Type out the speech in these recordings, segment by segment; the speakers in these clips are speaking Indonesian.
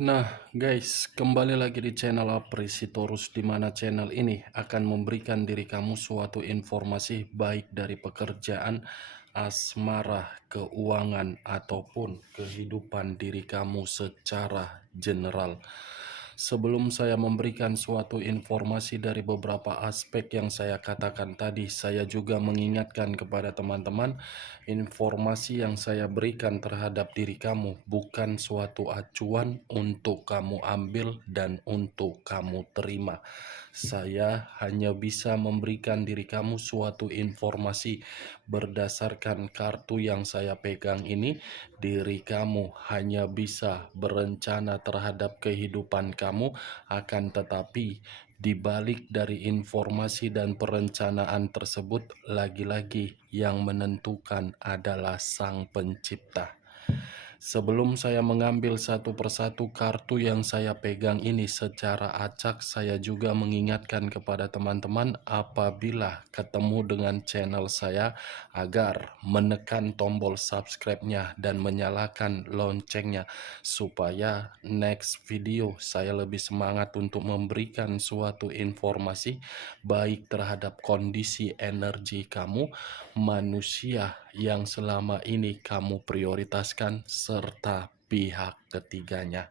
Nah, guys, kembali lagi di channel Apresitorus, di mana channel ini akan memberikan diri kamu suatu informasi baik dari pekerjaan, asmara, keuangan, ataupun kehidupan diri kamu secara general. Sebelum saya memberikan suatu informasi dari beberapa aspek yang saya katakan tadi, saya juga mengingatkan kepada teman-teman, informasi yang saya berikan terhadap diri kamu bukan suatu acuan untuk kamu ambil dan untuk kamu terima. Saya hanya bisa memberikan diri kamu suatu informasi berdasarkan kartu yang saya pegang ini. Diri kamu hanya bisa berencana terhadap kehidupan kamu, akan tetapi di balik dari informasi dan perencanaan tersebut, lagi-lagi yang menentukan adalah Sang Pencipta. Sebelum saya mengambil satu persatu kartu yang saya pegang ini secara acak, saya juga mengingatkan kepada teman-teman apabila ketemu dengan channel saya agar menekan tombol subscribe-nya dan menyalakan loncengnya supaya next video saya lebih semangat untuk memberikan suatu informasi baik terhadap kondisi energi kamu, manusia yang selama ini kamu prioritaskan, serta pihak ketiganya.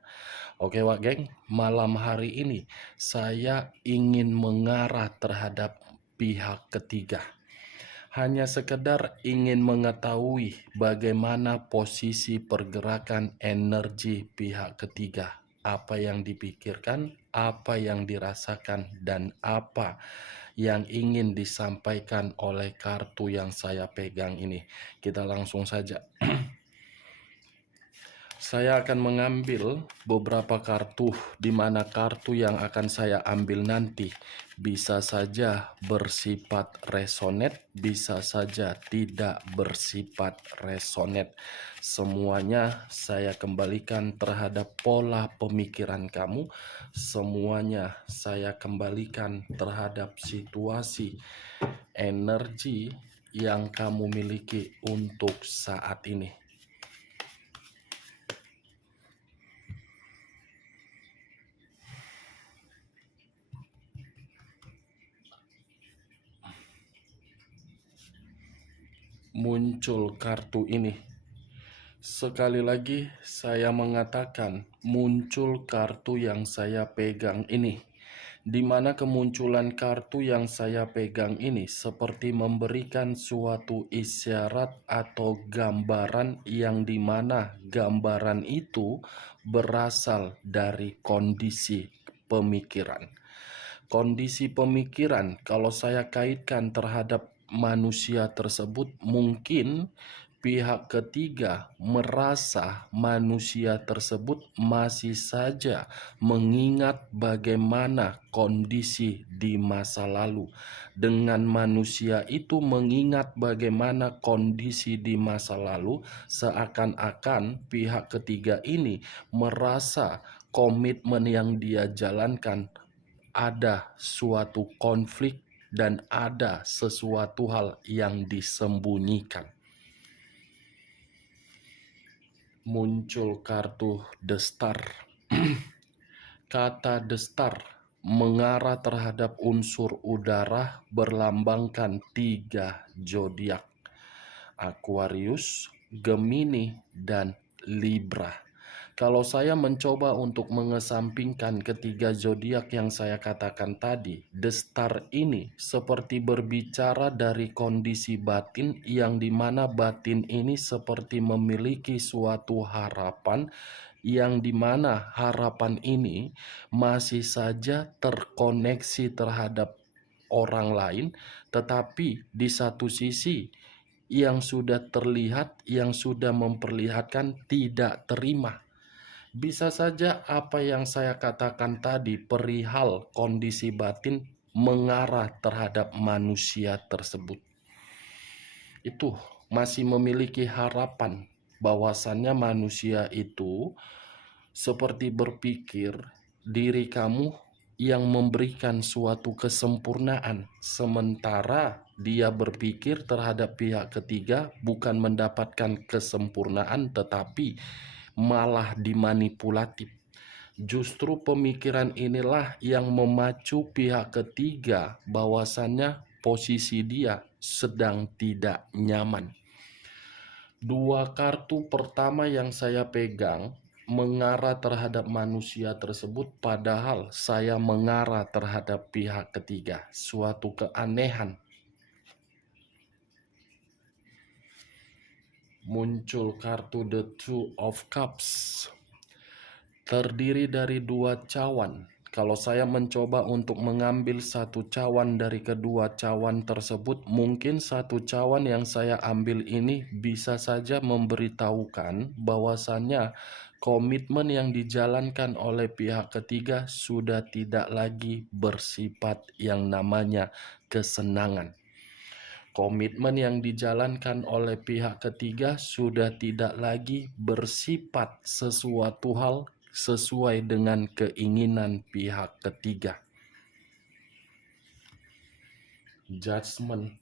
Oke Wak Geng, malam hari ini saya ingin mengarah terhadap pihak ketiga. Hanya sekedar ingin mengetahui bagaimana posisi pergerakan energi pihak ketiga. Apa yang dipikirkan, apa yang dirasakan, dan apa yang ingin disampaikan oleh kartu yang saya pegang ini. Kita langsung saja. Saya akan mengambil beberapa kartu, di mana kartu yang akan saya ambil nanti bisa saja bersifat resonate, bisa saja tidak bersifat resonate. Semuanya saya kembalikan terhadap pola pemikiran kamu, semuanya saya kembalikan terhadap situasi energi yang kamu miliki untuk saat ini. Muncul kartu ini. Sekali lagi saya mengatakan muncul kartu yang saya pegang ini, di mana kemunculan kartu yang saya pegang ini seperti memberikan suatu isyarat atau gambaran, yang dimana gambaran itu berasal dari kondisi pemikiran. Kondisi pemikiran, kalau saya kaitkan terhadap manusia tersebut, mungkin pihak ketiga merasa manusia tersebut masih saja mengingat bagaimana kondisi di masa lalu. Dengan manusia itu mengingat bagaimana kondisi di masa lalu, seakan-akan pihak ketiga ini merasa komitmen yang dia jalankan ada suatu konflik dan ada sesuatu hal yang disembunyikan. Muncul kartu The Star. Kata The Star mengarah terhadap unsur udara, berlambangkan 3 zodiak: Aquarius, Gemini, dan Libra. Kalau saya mencoba untuk mengesampingkan ketiga zodiak yang saya katakan tadi, The Star ini seperti berbicara dari kondisi batin, yang dimana batin ini seperti memiliki suatu harapan, yang dimana harapan ini masih saja terkoneksi terhadap orang lain, tetapi di satu sisi yang sudah terlihat, yang sudah memperlihatkan tidak terima. Bisa saja apa yang saya katakan tadi perihal kondisi batin mengarah terhadap manusia tersebut. Itu masih memiliki harapan bahwasannya manusia itu seperti berpikir diri kamu yang memberikan suatu kesempurnaan, sementara dia berpikir terhadap pihak ketiga bukan mendapatkan kesempurnaan tetapi malah dimanipulatif. Justru pemikiran inilah yang memacu pihak ketiga bahwasannya posisi dia sedang tidak nyaman. Dua kartu pertama yang saya pegang mengarah terhadap manusia tersebut, padahal saya mengarah terhadap pihak ketiga. Suatu keanehan. Muncul kartu The Two of Cups. Terdiri dari dua cawan. Kalau saya mencoba untuk mengambil satu cawan dari kedua cawan tersebut, mungkin satu cawan yang saya ambil ini bisa saja memberitahukan bahwasannya komitmen yang dijalankan oleh pihak ketiga sudah tidak lagi bersifat yang namanya kesenangan. Komitmen yang dijalankan oleh pihak ketiga sudah tidak lagi bersifat sesuatu hal sesuai dengan keinginan pihak ketiga. Judgment.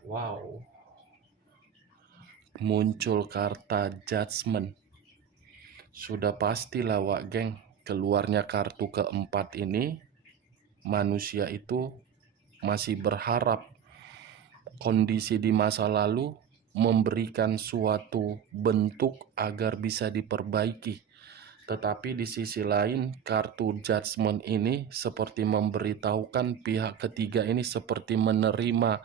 Wow. Muncul karta judgment. Sudah pastilah wak geng, keluarnya kartu keempat ini, manusia itu masih berharap kondisi di masa lalu memberikan suatu bentuk agar bisa diperbaiki. Tetapi di sisi lain, kartu judgment ini seperti memberitahukan pihak ketiga ini seperti menerima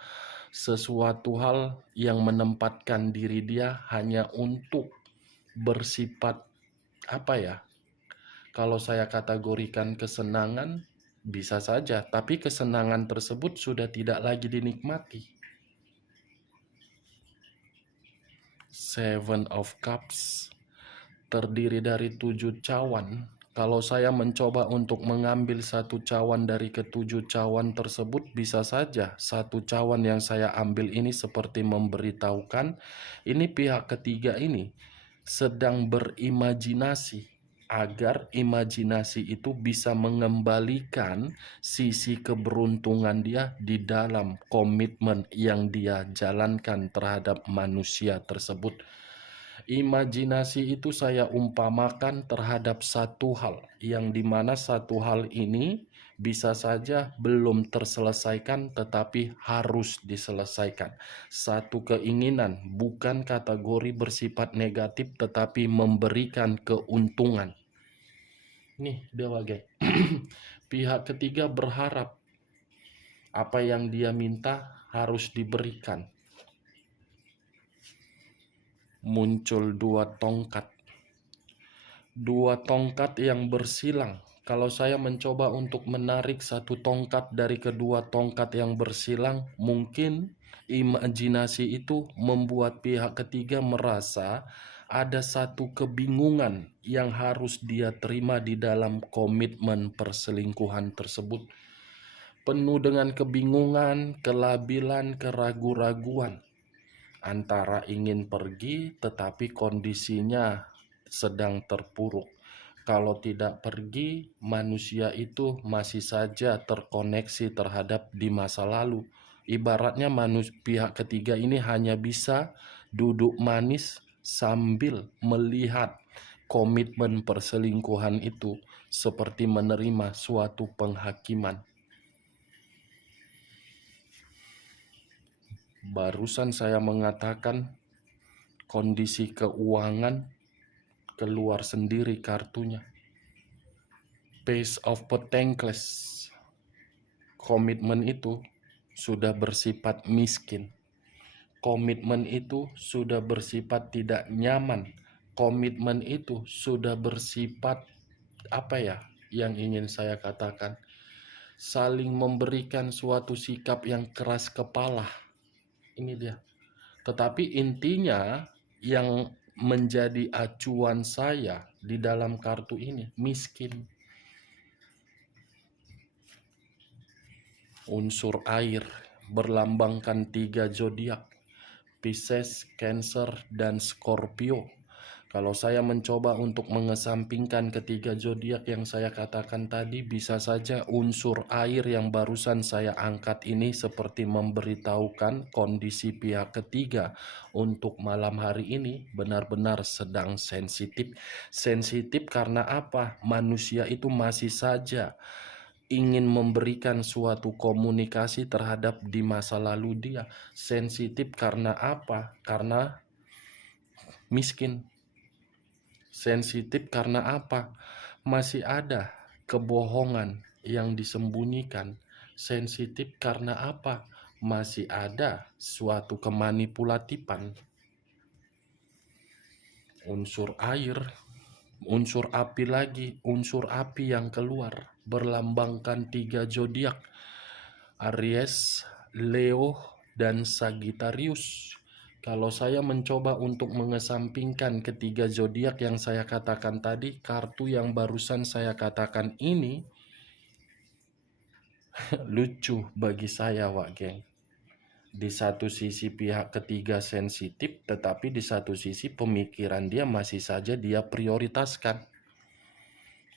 sesuatu hal yang menempatkan diri dia hanya untuk bersifat apa ya? Kalau saya kategorikan kesenangan, bisa saja, tapi kesenangan tersebut sudah tidak lagi dinikmati. Seven of Cups terdiri dari 7 cawan. Kalau saya mencoba untuk mengambil satu cawan dari ketujuh cawan tersebut, bisa saja satu cawan yang saya ambil ini seperti memberitahukan ini pihak ketiga ini sedang berimajinasi agar imajinasi itu bisa mengembalikan sisi keberuntungan dia di dalam komitmen yang dia jalankan terhadap manusia tersebut. Imajinasi itu saya umpamakan terhadap satu hal, yang dimana satu hal ini bisa saja belum terselesaikan tetapi harus diselesaikan. Satu keinginan bukan kategori bersifat negatif tetapi memberikan keuntungan. Nih Dewa Geng, pihak ketiga berharap apa yang dia minta harus diberikan. Muncul dua tongkat. Dua tongkat yang bersilang. Kalau saya mencoba untuk menarik satu tongkat dari kedua tongkat yang bersilang, mungkin imajinasi itu membuat pihak ketiga merasa ada satu kebingungan yang harus dia terima di dalam komitmen perselingkuhan tersebut. Penuh dengan kebingungan, kelabilan, keraguan-raguan. Antara ingin pergi tetapi kondisinya sedang terpuruk. Kalau tidak pergi, manusia itu masih saja terkoneksi terhadap di masa lalu. Ibaratnya pihak ketiga ini hanya bisa duduk manis sambil melihat komitmen perselingkuhan itu seperti menerima suatu penghakiman. Barusan saya mengatakan kondisi keuangan keluar sendiri kartunya. Page of Pentacles. Komitmen itu sudah bersifat miskin. Komitmen itu sudah bersifat tidak nyaman. Komitmen itu sudah bersifat apa ya yang ingin saya katakan? Saling memberikan suatu sikap yang keras kepala. Ini dia. Tetapi intinya yang menjadi acuan saya di dalam kartu ini miskin. Unsur air berlambangkan 3 zodiak, Pisces, Cancer, dan Scorpio. Kalau saya mencoba untuk mengesampingkan ketiga zodiak yang saya katakan tadi, bisa saja unsur air yang barusan saya angkat ini seperti memberitahukan kondisi pihak ketiga untuk malam hari ini benar-benar sedang sensitif. Sensitif karena apa? Manusia itu masih saja ingin memberikan suatu komunikasi terhadap di masa lalu dia. Sensitif karena apa? Karena miskin. Sensitif karena apa? Masih ada kebohongan yang disembunyikan. Sensitif karena apa? Masih ada suatu kemanipulatifan. Unsur air, unsur api lagi, unsur api yang keluar berlambangkan 3 zodiak, Aries, Leo, dan Sagittarius. Kalau saya mencoba untuk mengesampingkan ketiga zodiak yang saya katakan tadi, kartu yang barusan saya katakan ini lucu bagi saya, Wak Geng. Di satu sisi pihak ketiga sensitif, tetapi di satu sisi pemikiran dia masih saja dia prioritaskan.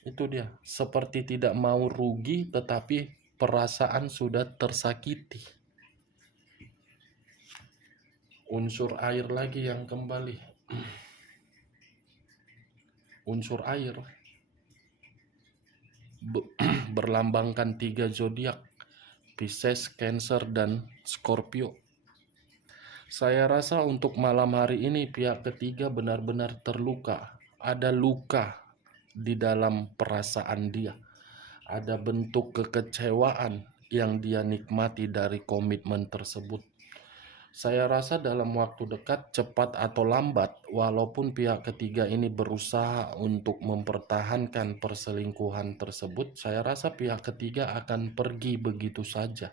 Itu dia, seperti tidak mau rugi tetapi perasaan sudah tersakiti. Unsur air lagi yang kembali. Unsur air berlambangkan 3 zodiak, Pisces, Cancer, dan Scorpio. Saya rasa untuk malam hari ini pihak ketiga benar-benar terluka. Ada luka di dalam perasaan dia. Ada bentuk kekecewaan yang dia nikmati dari komitmen tersebut. Saya rasa dalam waktu dekat, cepat atau lambat, walaupun pihak ketiga ini berusaha untuk mempertahankan perselingkuhan tersebut, saya rasa pihak ketiga akan pergi begitu saja.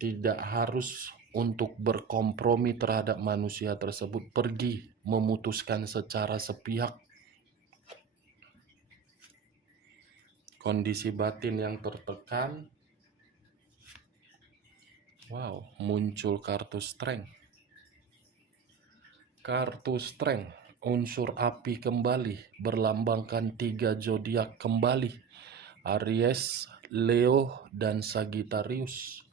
Tidak harus untuk berkompromi terhadap manusia tersebut, pergi memutuskan secara sepihak. Kondisi batin yang tertekan. Wow, muncul kartu strength. Kartu strength, unsur api kembali, berlambangkan 3 zodiak kembali, Aries, Leo, dan Sagittarius.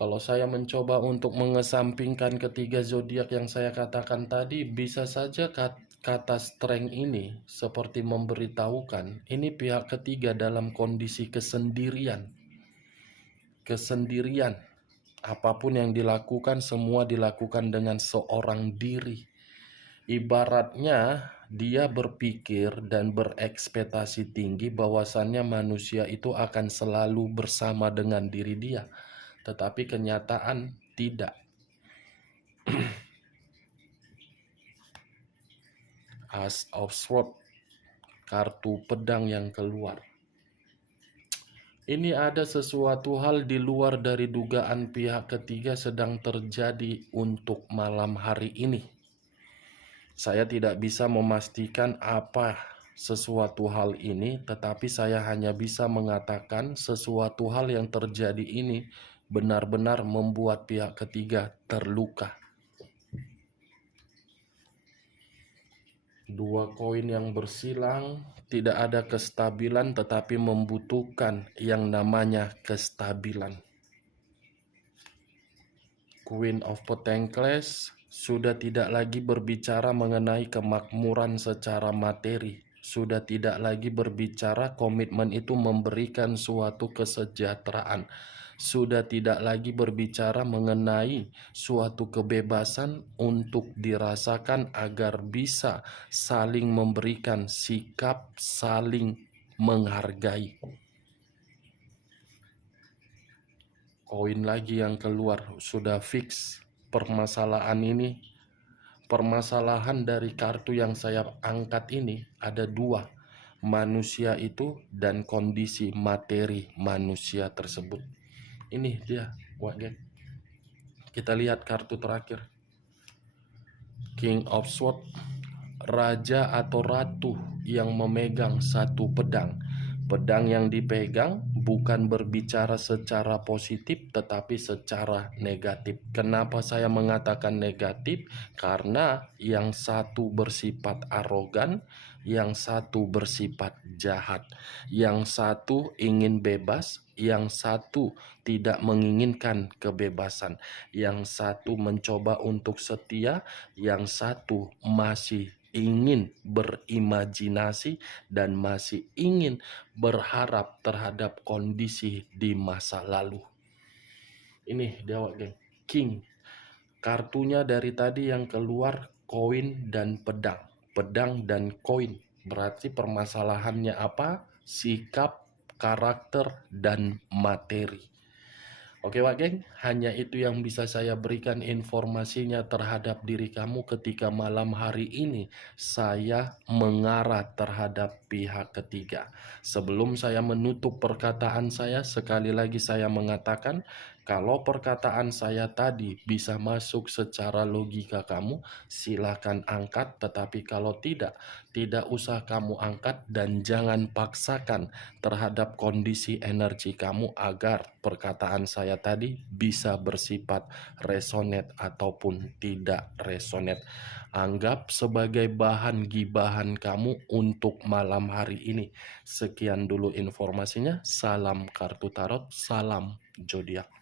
Kalau saya mencoba untuk mengesampingkan ketiga zodiak yang saya katakan tadi, bisa saja kata strength ini seperti memberitahukan ini pihak ketiga dalam kondisi kesendirian. Apapun yang dilakukan, semua dilakukan dengan seorang diri. Ibaratnya dia berpikir dan berekspektasi tinggi bahwasannya manusia itu akan selalu bersama dengan diri dia. Tetapi kenyataan tidak. As of Swords, kartu pedang yang keluar. Ini ada sesuatu hal di luar dari dugaan pihak ketiga sedang terjadi untuk malam hari ini. Saya tidak bisa memastikan apa sesuatu hal ini, tetapi saya hanya bisa mengatakan sesuatu hal yang terjadi ini benar-benar membuat pihak ketiga terluka. 2 koin yang bersilang, tidak ada kestabilan tetapi membutuhkan yang namanya kestabilan. Queen of Pentacles sudah tidak lagi berbicara mengenai kemakmuran secara materi. Sudah tidak lagi berbicara komitmen itu memberikan suatu kesejahteraan. Sudah tidak lagi berbicara mengenai suatu kebebasan untuk dirasakan agar bisa saling memberikan sikap, saling menghargai. Koin lagi yang keluar, sudah fix permasalahan ini. Permasalahan dari kartu yang saya angkat ini ada 2, manusia itu dan kondisi materi manusia tersebut. Ini dia, Wak. Kita lihat kartu terakhir, King of Swords, raja atau ratu yang memegang satu pedang. Pedang yang dipegang bukan berbicara secara positif tetapi secara negatif. Kenapa saya mengatakan negatif? Karena yang satu bersifat arogan, yang satu bersifat jahat, yang satu ingin bebas, yang satu tidak menginginkan kebebasan, yang satu mencoba untuk setia, yang satu masih ingin berimajinasi dan masih ingin berharap terhadap kondisi di masa lalu. Ini Dewa geng, King. Kartunya dari tadi yang keluar koin dan pedang. Pedang dan koin. Berarti permasalahannya apa? Sikap, karakter, dan materi. Oke Wak geng, hanya itu yang bisa saya berikan informasinya terhadap diri kamu ketika malam hari ini saya mengarah terhadap pihak ketiga. Sebelum saya menutup perkataan saya, sekali lagi saya mengatakan, kalau perkataan saya tadi bisa masuk secara logika kamu, silahkan angkat, tetapi kalau tidak, tidak usah kamu angkat dan jangan paksakan terhadap kondisi energi kamu agar perkataan saya tadi bisa bersifat resonate ataupun tidak resonate. Anggap sebagai bahan gibahan kamu untuk malam hari ini. Sekian dulu informasinya. Salam kartu tarot, salam zodiak.